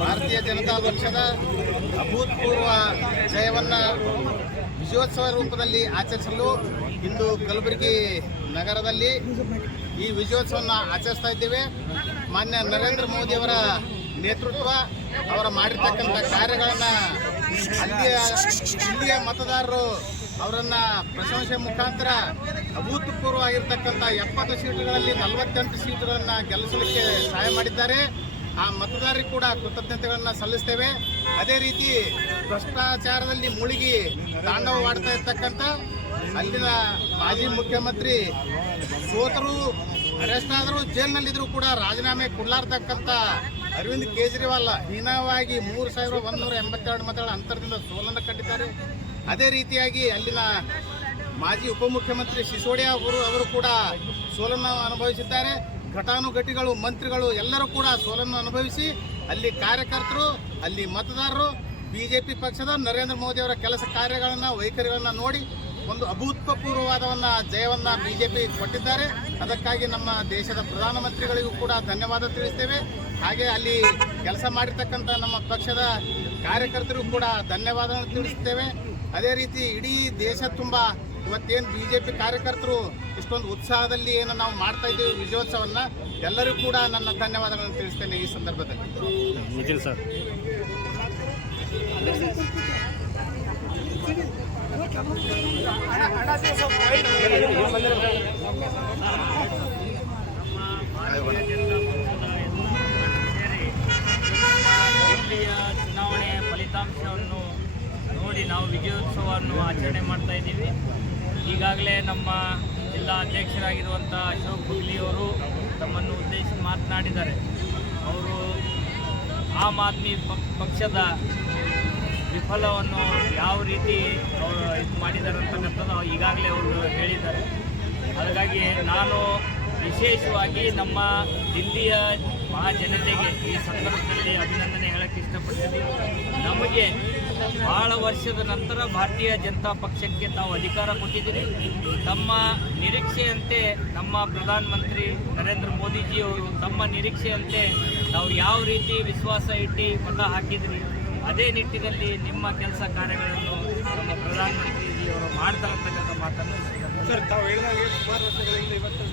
ಭಾರತೀಯ ಜನತಾ ಪಕ್ಷದ ಅಭೂತಪೂರ್ವ ಜಯವನ್ನ ವಿಜಯೋತ್ಸವ ರೂಪದಲ್ಲಿ ಆಚರಿಸಲು ಇಂದು ಕಲಬುರಗಿ ನಗರದಲ್ಲಿ ಈ ವಿಜಯೋತ್ಸವನ್ನ ಆಚರಿಸ್ತಾ ಇದ್ದೇವೆ. ಮಾನ್ಯ ನರೇಂದ್ರ ಮೋದಿಯವರ ನೇತೃತ್ವ ಅವರ ಮಾಡಿರ್ತಕ್ಕಂಥ ಕಾರ್ಯಗಳನ್ನು ಅಲ್ಲಿಯ ಇಲ್ಲಿಯ ಮತದಾರರು ಅವರನ್ನು ಪ್ರಶಂಸೆ ಮುಖಾಂತರ ಅಭೂತಪೂರ್ವ ಆಗಿರ್ತಕ್ಕಂಥ ಎಪ್ಪತ್ತು ಸೀಟುಗಳಲ್ಲಿ ನಲವತ್ತೆಂಟು ಸೀಟುಗಳನ್ನು ಗೆಲ್ಲಿಸಲಿಕ್ಕೆ ಸಹಾಯ ಮಾಡಿದ್ದಾರೆ. ಆ ಮತದಾರರಿಗೆ ಕೂಡ ಕೃತಜ್ಞತೆಗಳನ್ನು ಸಲ್ಲಿಸ್ತೇವೆ. ಅದೇ ರೀತಿ ಭ್ರಷ್ಟಾಚಾರದಲ್ಲಿ ಮುಳುಗಿ ತಾಂಡವವಾಡ್ತಾ ಇರ್ತಕ್ಕಂಥ ಅಲ್ಲಿನ ಮಾಜಿ ಮುಖ್ಯಮಂತ್ರಿ ಸೋತರು ಅರೆಸ್ಟ್ ಆದರೂ ಜೈಲಿನಲ್ಲಿದ್ರು ಕೂಡ ರಾಜೀನಾಮೆ ಕೊಡ್ಲಾರ್ದಕ್ಕಂಥ ಅರವಿಂದ್ ಕೇಜ್ರಿವಾಲ್ ಹೀನವಾಗಿ ಮೂರು ಸಾವಿರ ಒಂದೂರ ಎಂಬತ್ತೆರಡು ಮತಗಳ ಅಂತರದಿಂದ ಸೋಲನ್ನು ಕಂಡಿದ್ದಾರೆ. ಅದೇ ರೀತಿಯಾಗಿ ಅಲ್ಲಿನ ಮಾಜಿ ಉಪಮುಖ್ಯಮಂತ್ರಿ ಸಿಸೋಡಿಯಾ ಅವರು ಅವರು ಕೂಡ ಸೋಲನ್ನು ಅನುಭವಿಸಿದ್ದಾರೆ. ಘಟಾನುಘಟಿಗಳು, ಮಂತ್ರಿಗಳು ಎಲ್ಲರೂ ಕೂಡ ಸೋಲನ್ನು ಅನುಭವಿಸಿ ಅಲ್ಲಿ ಕಾರ್ಯಕರ್ತರು, ಅಲ್ಲಿ ಮತದಾರರು, ಬಿಜೆಪಿ ಪಕ್ಷದ ನರೇಂದ್ರ ಮೋದಿ ಅವರ ಕೆಲಸ ಕಾರ್ಯಗಳನ್ನು, ವೈಖರಿಗಳನ್ನು ನೋಡಿ ಒಂದು ಅಭೂತಪೂರ್ವವಾದವನ್ನು, ಜಯವನ್ನು ಬಿಜೆಪಿ ಕೊಟ್ಟಿದ್ದಾರೆ. ಅದಕ್ಕಾಗಿ ನಮ್ಮ ದೇಶದ ಪ್ರಧಾನಮಂತ್ರಿಗಳಿಗೂ ಕೂಡ ಧನ್ಯವಾದ ತಿಳಿಸ್ತೇವೆ ಹಾಗೆ ಅಲ್ಲಿ ಕೆಲಸ ಮಾಡಿರ್ತಕ್ಕಂಥ ನಮ್ಮ ಪಕ್ಷದ ಕಾರ್ಯಕರ್ತರಿಗೂ ಕೂಡ ಧನ್ಯವಾದ ತಿಳಿಸ್ತೇವೆ ಅದೇ ರೀತಿ ಇಡೀ ದೇಶ ತುಂಬ ಇವತ್ತೇನು ಬಿ ಜೆ ಪಿ ಕಾರ್ಯಕರ್ತರು ಇಷ್ಟೊಂದು ಉತ್ಸಾಹದಲ್ಲಿ ಏನು ನಾವು ಮಾಡ್ತಾ ಇದ್ದೀವಿ ವಿಜಯೋತ್ಸವನ್ನ ಎಲ್ಲರಿಗೂ ಕೂಡ ನನ್ನ ಧನ್ಯವಾದಗಳನ್ನು ತಿಳಿಸ್ತೇನೆ ಈ ಸಂದರ್ಭದಲ್ಲಿ ಸರ್ ದಿಲ್ಲಿಯ ಫಲಿತಾಂಶವನ್ನು ನೋಡಿ ನಾವು ವಿಜಯೋತ್ಸವವನ್ನು ಆಚರಣೆ ಮಾಡ್ತಾ ಇದ್ದೀವಿ. ಈಗಾಗಲೇ ನಮ್ಮ ಜಿಲ್ಲಾ ಅಧ್ಯಕ್ಷರಾಗಿರುವಂಥ ಅಶೋಕ್ ಬುಗ್ಲಿಯವರು ತಮ್ಮನ್ನು ಉದ್ದೇಶಿಸಿ ಮಾತನಾಡಿದ್ದಾರೆ. ಅವರು ಆಮ್ ಆದ್ಮಿ ಪಕ್- ಪಕ್ಷದ ವಿಫಲವನ್ನು ಯಾವ ರೀತಿ ಅವರು ಇದು ಮಾಡಿದ್ದಾರೆ ಅಂತಕ್ಕಂಥದ್ದು ಈಗಾಗಲೇ ಅವರು ಹೇಳಿದ್ದಾರೆ. ಹಾಗಾಗಿ ನಾನು ವಿಶೇಷವಾಗಿ ನಮ್ಮ ದಿಲ್ಲಿಯ ಮಹಾಜನತೆಗೆ ಈ ಸಂದರ್ಭದಲ್ಲಿ ಅಭಿನಂದನೆ ಹೇಳಕ್ಕೆ ಇಷ್ಟಪಡ್ತೀನಿ. ನಮಗೆ ಬಹಳ ವರ್ಷದ ನಂತರ ಭಾರತೀಯ ಜನತಾ ಪಕ್ಷಕ್ಕೆ ತಾವು ಅಧಿಕಾರ ಕೊಟ್ಟಿದ್ದೀರಿ. ತಮ್ಮ ನಿರೀಕ್ಷೆಯಂತೆ ನಮ್ಮ ಪ್ರಧಾನಮಂತ್ರಿ ನರೇಂದ್ರ ಮೋದಿಜಿಯವರು ತಮ್ಮ ನಿರೀಕ್ಷೆಯಂತೆ ತಾವು ಯಾವ ರೀತಿ ವಿಶ್ವಾಸ ಇಟ್ಟು ಮತ ಹಾಕಿದ್ರಿ, ಅದೇ ನಿಟ್ಟಿನಲ್ಲಿ ನಿಮ್ಮ ಕೆಲಸ ಕಾರ್ಯಗಳನ್ನು ನಮ್ಮ ಪ್ರಧಾನಮಂತ್ರಿಜಿಯವರು ಮಾಡ್ತಾರೆ ಅಂತಕ್ಕಂಥ ಮಾತನ್ನು ಸರ್, ತಾವು ಹೇಳಿದಾಗೆ ಸುಮಾರು ವರ್ಷಗಳಿಂದ ಇವತ್ತು